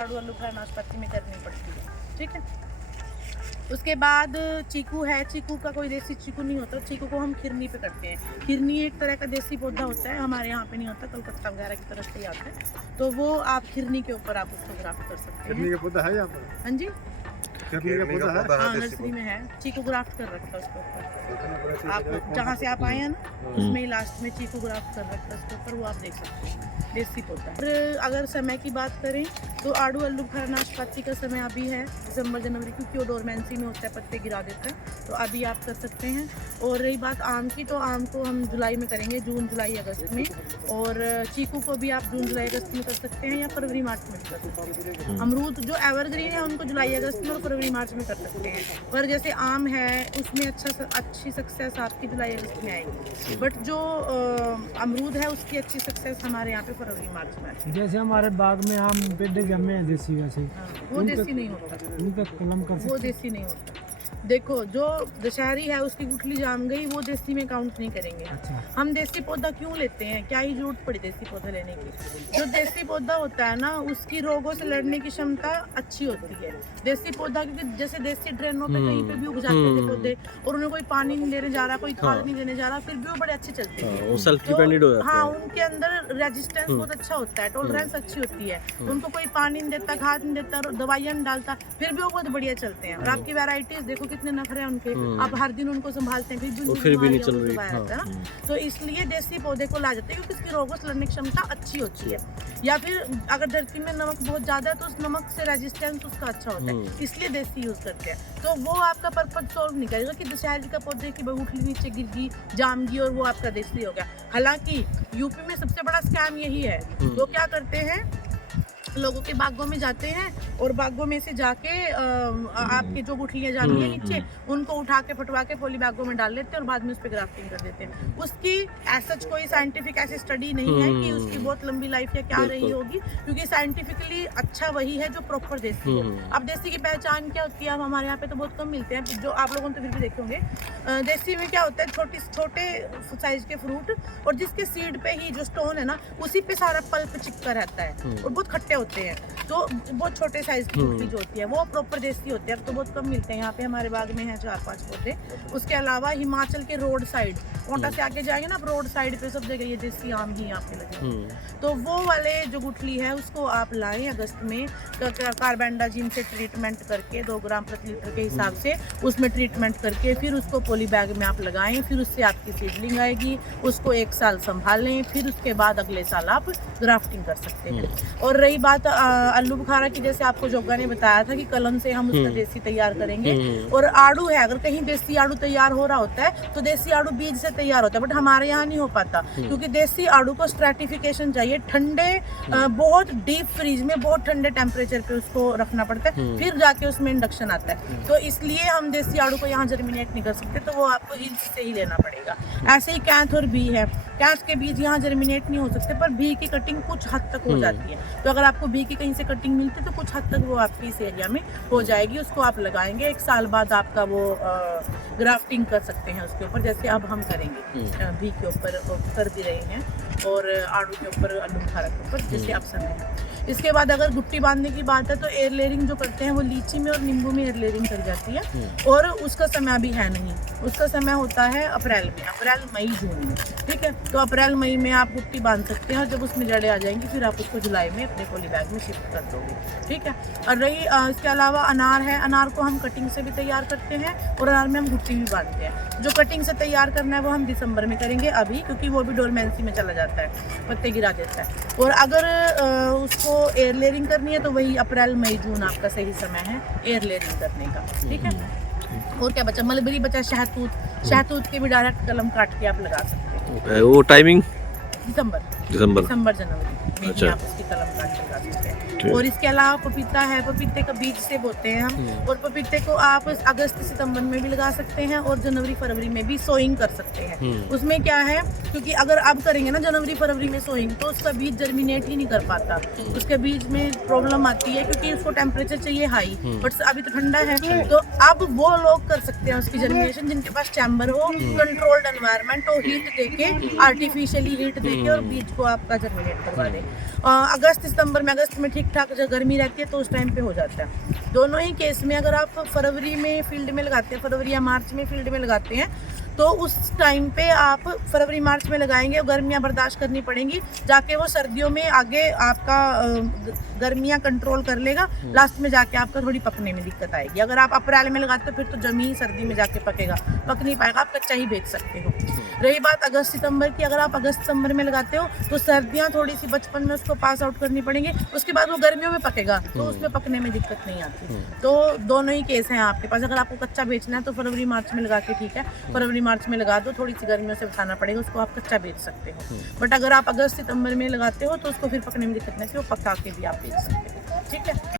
आड़ू आलू बुखारा नाशपाती में करनी पड़ती है। ठीक है, उसके बाद चीकू है। चीकू का कोई देसी चीकू नहीं होता, चीकू को हम खिरनी पे करते हैं। खिरनी एक तरह का देसी पौधा होता है, हमारे यहाँ पे नहीं होता, कलकत्ता वगैरह की तरफ से ही आता है। तो वो आप खिरनी के ऊपर आप उसको ग्राफ्ट कर सकते हैं। खिरनी का पौधा है यहाँ पर? हाँ जी, खिरनी का पौधा है? हाँ नर्सरी में है, चीकू ग्राफ्ट कर रखा है उसके ऊपर। आप जहाँ से आप आए हैं ना, उसमें ही लास्ट में चीकू ग्राफ्ट कर रखा है उसके ऊपर, वो आप देख सकते हैं, देसी पौधा। और अगर समय की बात करें तो आड़ू आलू बुखारा नाशपाती का समय अभी है दिसंबर जनवरी, क्योंकि वो डोरमेंसी में होता है, पत्ते गिरा देता है, तो अभी आप कर सकते हैं। और रही बात आम की, तो आम को हम जुलाई में करेंगे, जून जुलाई अगस्त में। और चीकू को भी आप जून जुलाई अगस्त में कर सकते हैं या फरवरी मार्च में कर सकते हैं। अमरूद जो एवरग्रीन है उनको जुलाई अगस्त में और फरवरी मार्च में कर सकते हैं। पर जैसे आम है उसमें अच्छी सक्सेस आपकी जुलाई अगस्त में आएगी, बट जो अमरूद है उसकी अच्छी सक्सेस हमारे यहाँ पे फरवरी मार्च में आएगी। जैसे हमारे बाग में आम पेड़ जमे हैं देसी, वैसे वो देसी नहीं होता, उनका कलम कर वो देसी नहीं होता। देखो जो दशहरी है उसकी गुठली जाम गई, वो देसी में काउंट नहीं करेंगे। अच्छा। हम देसी पौधा क्यों लेते हैं, क्या ही जरूरत पड़ी देसी पौधा लेने की। जो देसी पौधा होता है ना उसकी रोगों से लड़ने की क्षमता अच्छी होती है। देसी पौधा, क्योंकि जैसे देसी ड्रेनों पे कहीं पे भी उग जाते थे पौधे और उन्हें कोई पानी नहीं देने जा रहा, कोई खाद नहीं देने जा रहा, फिर भी वो बड़े अच्छे चलते हैं। वो सेल्फ डिपेंडेंट हो जाते हैं। हाँ, उनके अंदर रेजिस्टेंस बहुत अच्छा होता है, टॉलरेंस अच्छी होती है। उनको कोई पानी नहीं देता, खाद नहीं देता, दवाइयाँ नहीं डालता, फिर भी वो बहुत बढ़िया चलते हैं। और आपकी वैरायटीज देखो कितने नखरे हैं उनके, आप हर दिन उनको संभालते हैं, फिर भी नहीं चल रही। तो इसलिए देसी पौधे को ला जाते हैं, क्योंकि उसकी रोगों से लड़ने की क्षमता अच्छी होती है। या फिर अगर धरती में नमक बहुत ज्यादा है तो उस नमक से रेजिस्टेंस उसका अच्छा होता है, इसलिए देसी यूज करते हैं। तो वो आपका पर्पज सॉल्व नहीं करेगा कि दशहरी का पौधे की गुठली नीचे गिर गई, जाम गई और वो आपका देसी हो गया। हालांकि यूपी में सबसे बड़ा स्कैम यही है, वो क्या करते हैं, लोगों के बागों में जाते हैं और बागों में से जाके आपकी जो गुठलियाँ जानी है नीचे, उनको उठा के फटवा के पॉली बैगों में डाल लेते हैं और बाद में उस पर ग्राफ्टिंग कर देते हैं। उसकी ऐसा कोई साइंटिफिक ऐसी स्टडी नहीं है कि उसकी बहुत लंबी लाइफ या क्या रही होगी, क्योंकि साइंटिफिकली अच्छा वही है जो प्रॉपर देसी हो। अब देसी की पहचान क्या होती है, अब हमारे यहाँ पे तो बहुत कम मिलते हैं, जो आप लोगों ने तो फिर भी देखे होंगे। देसी में क्या होता है, छोटे साइज के फ्रूट और जिसके सीड पे ही जो स्टोन है ना, उसी पे सारा पल्प चिपका रहता है और बहुत खट्टे होते हैं। तो बहुत छोटे साइज की गुठली जो होती है वो प्रॉपर देसी होती है। अब तो बहुत कम मिलते हैं, यहाँ पे हमारे बाग में है 4-5 पौधे। उसके अलावा हिमाचल के रोड साइड, कोटा से आके जाएंगे ना, रोड साइड पे सब जगह ये देसी आम ही यहाँ पे लगे। तो वो वाले जो गुठली है उसको आप लाएं अगस्त में, कार्बेंडाजिम से ट्रीटमेंट करके 2 ग्राम प्रति लीटर के हिसाब से उसमें ट्रीटमेंट करके फिर उसको पॉली बैग में आप लगाएं। फिर उससे आपकी सीडलिंग आएगी, उसको 1 साल संभालें, फिर उसके बाद अगले साल आप ग्राफ्टिंग कर सकते हैं। और रही बात आलू बुखारा की, जैसे आपको जोगा ने बताया था कि कलम से हम उसका देसी तैयार करेंगे। और आड़ू है, अगर कहीं देसी आड़ू तैयार हो रहा होता है तो देसी आड़ू बीज से तैयार होता है, बट हमारे यहाँ नहीं हो पाता, क्योंकि देसी आड़ू को स्ट्रैटिफिकेशन चाहिए, ठंडे बहुत डीप फ्रीज में बहुत ठंडे टेम्परेचर पे उसको रखना पड़ता है, फिर जाके उसमें इंडक्शन आता है। तो इसलिए हम देसी आड़ू को यहाँ जर्मिनेट नहीं कर सकते, तो वो आपको हिल्स से ही लेना पड़ेगा। ऐसे ही कैंथ और बी है, कैंथ के बीज यहाँ जर्मिनेट नहीं हो सकते, पर बी की कटिंग कुछ हद तक हो जाती है। तो अगर आपको बी की कहीं से कटिंग मिलती है तो कुछ हद तक वो आपकी इस एरिया में हो जाएगी, उसको आप लगाएंगे। 1 साल बाद आपका वो ग्राफ्टिंग कर सकते हैं उसके ऊपर, जैसे अब हम करेंगे बी के ऊपर कर भी रहे हैं, और आड़ू के ऊपर, आलू बुखारा के ऊपर, जैसे अब समय है। इसके बाद अगर गुट्टी बांधने की बात है तो एयर लेयरिंग जो करते हैं वो लीची में और नींबू में एयर लेयरिंग करी जाती है, और उसका समय अभी है नहीं, उसका समय होता है अप्रैल में, अप्रैल मई जून में। ठीक है, तो अप्रैल मई में आप गुट्टी बांध सकते हैं और जब उसमें जड़ें आ जाएंगी फिर आप उसको जुलाई में अपने पॉली बैग में शिफ्ट कर दोगे। ठीक है, और रही इसके अलावा अनार है, अनार को हम कटिंग से भी तैयार करते हैं और अनार में हम गुट्टी भी बांधते हैं। जो कटिंग से तैयार करना है वो हम दिसंबर में करेंगे अभी, क्योंकि वो भी डोरमेंसी में चला जाता है, पत्ते गिरा देता है। और अगर उसको एयर लेयरिंग करनी है तो वही अप्रैल मई जून आपका सही समय है एयर लेयरिंग करने का। ठीक है, और क्या बचा, मलबरी बचा, शहतूत। शहतूत के भी डायरेक्ट कलम काट के आप लगा सकते हैं। वो टाइमिंग दिसंबर जनवरी में आप उसकी कलम काट के लगा सकते हैं। और इसके अलावा पपीता है, पपीते का बीज से बोते हैं हम, और पपीते को आप अगस्त सितंबर में भी लगा सकते हैं और जनवरी फरवरी में भी सोइंग कर सकते हैं। उसमें क्या है, क्योंकि अगर अब करेंगे ना जनवरी फरवरी में सोइंग तो उसका बीज जर्मिनेट ही नहीं कर पाता, उसके बीज में प्रॉब्लम आती है, क्योंकि उसको टेम्परेचर चाहिए हाई, बट अभी तो ठंडा है। तो अब वो लोग कर सकते हैं उसकी जर्मिनेशन जिनके पास चैम्बर हो, कंट्रोल्ड एनवायरनमेंट हो, हीट देके, आर्टिफिशियली हीट देके और बीज को आपका जर्मिनेट करवा दे। अगस्त सितंबर में, अगस्त में ठीक ठीक ठाक जब गर्मी रहती है तो उस टाइम पे हो जाता है। दोनों ही केस में अगर आप फरवरी में फील्ड में लगाते हैं, फरवरी या मार्च में फील्ड में लगाते हैं, तो उस टाइम पे आप फरवरी मार्च में लगाएंगे और गर्मियाँ बर्दाश्त करनी पड़ेंगी, जाके वो सर्दियों में आगे आपका गर्मियाँ कंट्रोल कर लेगा, लास्ट में जाके आपका थोड़ी पकने में दिक्कत आएगी। अगर आप अप्रैल में लगाते हो फिर तो जमी सर्दी में जाके पकेगा, पक नहीं पाएगा, आप कच्चा ही बेच सकते हो। रही बात अगस्त सितंबर की, अगर आप अगस्त सितंबर में लगाते हो तो सर्दियाँ थोड़ी सी बचपन में उसको पास आउट करनी पड़ेंगी, उसके बाद वो गर्मियों में पकेगा तो उसमें पकने में दिक्कत नहीं आती। तो दोनों ही केस हैं आपके पास। अगर आपको कच्चा बेचना है तो फरवरी मार्च में लगा के ठीक है, फरवरी मार्च में लगा दो, थोड़ी सी गर्मियों से बचाना पड़ेगा, उसको आप कच्चा बेच सकते हो। बट अगर आप अगस्त सितंबर में लगाते हो तो उसको फिर पकने में दिक्कत नहीं, वो पका के भी आप बेच सकते हो। ठीक है।